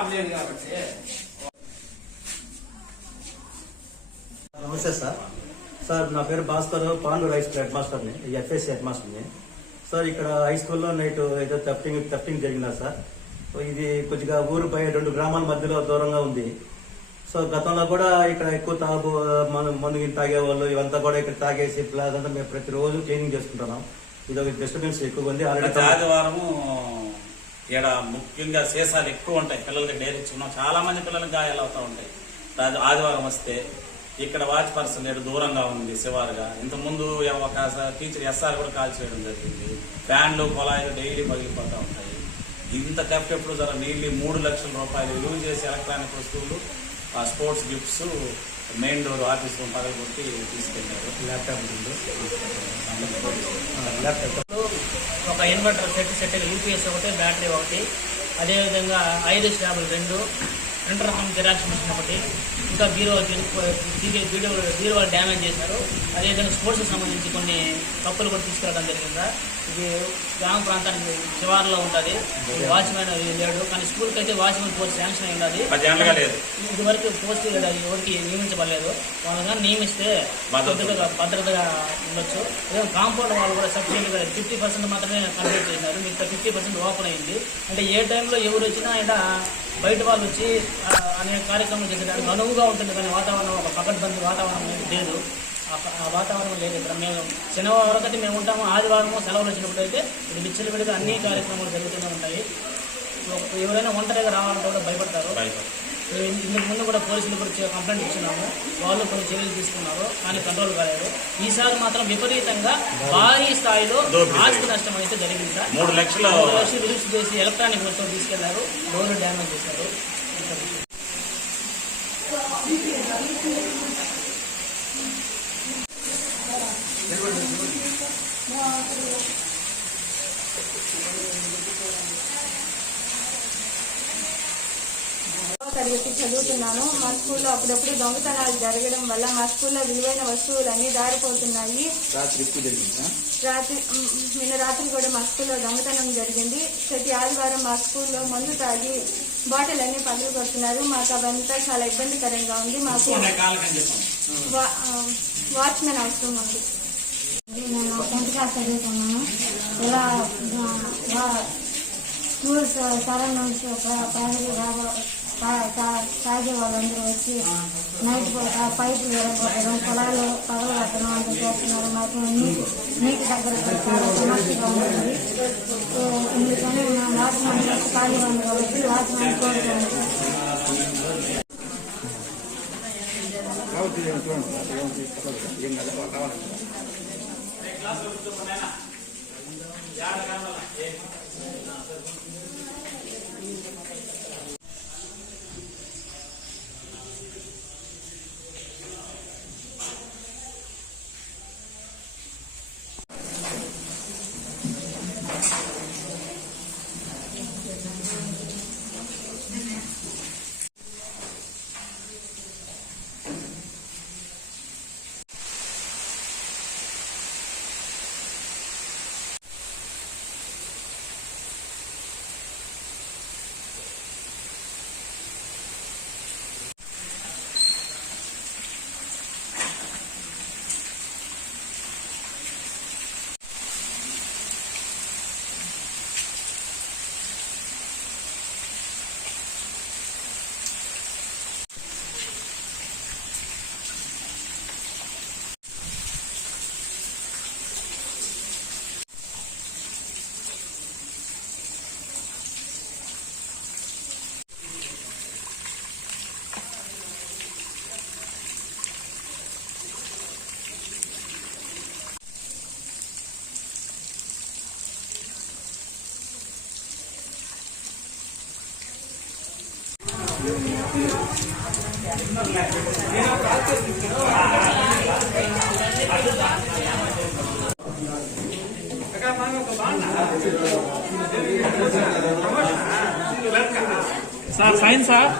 Job లేదు కాబట్టి. నమస్తే సార్ నా పేరు Bhaskar, Pandu high school head మాస్టర్ని, ఎఫ్ఎస్సి హెడ్ మాస్టర్ని. సార్ ఇక్కడ హై స్కూల్లో నైట్ ఏదో థెఫ్టింగ్ జరిగిందా సార్? ఇది కొద్దిగా ఊరు పై 2 గ్రామాల మధ్యలో దూరంగా ఉంది. సో గతంలో కూడా ఇక్కడ ఎక్కువ మందు తాగేవాళ్ళు ఇవంతా కూడా ఇక్కడ తాగేసి ప్లాజ్ అంతా మేము ప్రతిరోజు క్లీనింగ్ చేసుకుంటున్నాం. ఇది ఒక డిస్టర్బెన్స్ ఎక్కువ ఉంది. ఆదివారము ఇక్కడ ముఖ్యంగా సీసాలు ఎక్కువ ఉంటాయి, పిల్లలకి డైరీ ఇచ్చుకున్నాం. చాలా మంది పిల్లలకి గాయాలు అవుతూ ఉంటాయి. ఆదివారం వస్తే ఇక్కడ వాచ్ పర్సన్ లేడు, దూరంగా ఉంది శివారుగా. ఇంతకుముందు ఒక టీచర్ ఎస్ఆర్ కూడా కాల్ చేయడం జరిగింది. ఫ్యాన్లు కొలాయిలు డైలీ పగిలిపోతూ ఉంటాయి. ఇంత థెఫ్ట్ ఎప్పుడు జర నీళ్ళు 3 లక్షల రూపాయలు యూజ్ చేసి ఎలక్ట్రానిక్ వస్తువులు, sports gifts, main door office పగలగొట్టి తీసుకెళ్లారు. ల్యాప్టాప్ ఒక ఇన్వర్టర్ సెట్ యూపీఎస్ ఒకటి, బ్యాటరీ ఒకటి, అదేవిధంగా 5 స్లాబులు 2, ప్రింటర్ రకం జిరాక్స్ మిషన్ ఒకటి, ఇంకా బీరో డ్యామేజ్ చేశారు. అదేవిధంగా స్పోర్ట్స్కి సంబంధించి కొన్ని కప్పులు కూడా తీసుకెళ్ళడం జరిగిందా. ఇది గ్రామ ప్రాంతానికి శివారులో ఉంటుంది. వాచ్మెన్ లేడు, కానీ స్కూల్కి అయితే వాచ్మెన్ పోస్ట్ శాంక్షన్ అయి ఉన్నది. ఇదివరకు పోస్ట్ ఎవరికి నియమించబడలేదు. వాళ్ళు కానీ నియమిస్తే భద్రతగా ఉండొచ్చు. అదే కాంపౌండ్ వాళ్ళు కూడా సబ్సిడీగా 50% మాత్రమే కంప్లీట్ చేసినారు, మిగతా 50% ఓపెన్ అయింది. అంటే ఏ టైంలో ఎవరు వచ్చినా ఇక్కడ బయట వాళ్ళు వచ్చి అనేక కార్యక్రమాలు చేసేదానికి అనువుగా ఉంటుంది. కానీ వాతావరణం ఒక పకడ్బందీ వాతావరణం లేదు, ఆ వాతావరణం లేదు ఇక్కడ. మేము శనివారం వరకు అయితే మేము ఉంటాము. ఆదివారం సెలవులు వచ్చినప్పుడు అయితే ఇది విచ్చలవిడిగా అన్ని కార్యక్రమాలు జరుగుతూనే ఉంటాయి. ఎవరైనా ఒంటరిగా రావాలంటే కూడా భయపడతారు. ఇందుకు ముందు కూడా పోలీసులు కూడా కంప్లైంట్ ఇచ్చినాము, వాళ్ళు కొన్ని చర్యలు తీసుకున్నారు, కానీ కంట్రోల్ కాలేదు. ఈసారి మాత్రం విపరీతంగా భారీ స్థాయిలో ఆస్తి నష్టం అయితే జరిగింది సార్. 3 లక్షలు రిలీజ్ చేసి ఎలక్ట్రానిక్ వస్తువులు తీసుకెళ్లారు, డోర్లు డ్యామేజ్ చేశారు. తరగతి చదువుతున్నాను. మా స్కూల్లో అప్పుడప్పుడు దొంగతనాలు జరగడం వల్ల మా స్కూల్లో విలువైన వస్తువులు అన్ని దారిపోతున్నాయి. నిన్న రాత్రి కూడా మా స్కూల్లో దొంగతనం జరిగింది. ప్రతి ఆదివారం మా స్కూల్లో మందు తాగి బాటిల్ అన్ని పగలు కొడుతున్నారు. మాకు అవంతా చాలా ఇబ్బందికరంగా ఉంది. మాకు వాచ్మెన్ అవసరం ఉంది. నేను 10th క్లాస్ చదువుతున్నాను. ఇలా స్కూల్ సరౌండింగ్స్ తాగే వాళ్ళందరూ వచ్చి నైట్ పైపులు ఎరగొట్టడం, పొలాలు పగలగొట్టడం అంతా చేస్తున్నారు. మాకు నీటి దగ్గర చాలా సమస్యగా ఉంటుంది. అందుకని మా వాచ్మెన్ ఖాళీ ఉంది కాబట్టి వాచ్మెన్ కోరుతుంది. Sir science sir